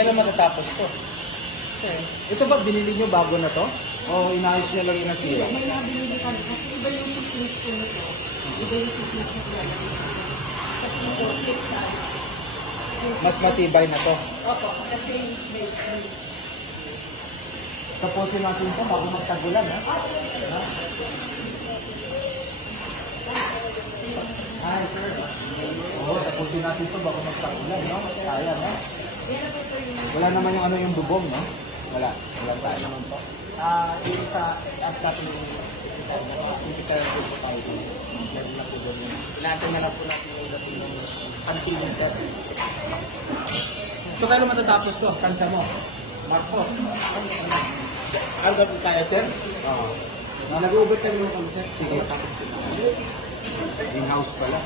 Kailan matatapos to? Ito ba binili nyo bago na to? O inayos nyo lang yung nasira? May nabili kami kasi iba yung thickness ko nito. Iba yung thickness na kailangan. Kasi ito, thick siya. Mas matibay na to. Opo, kasi may Tapusin natin ito bago magtagulan, ha? Ay, sir. Oo, tapusin natin ito bago magtagulan, no? Kaya, no? Wala naman yung ano yung bubong, no? Wala. Wala tayo naman po. Yung sa taas natin yung kita yung po tayo. Meron na po doon yun. Natin na lang po natin yung dating ng antimeter. So, kailan matatapos to? Kansya mo? Marso. Ano ba po tayo, sir? Oo. Nag-uubot kami mo kami, sir. Sige. In-house pala.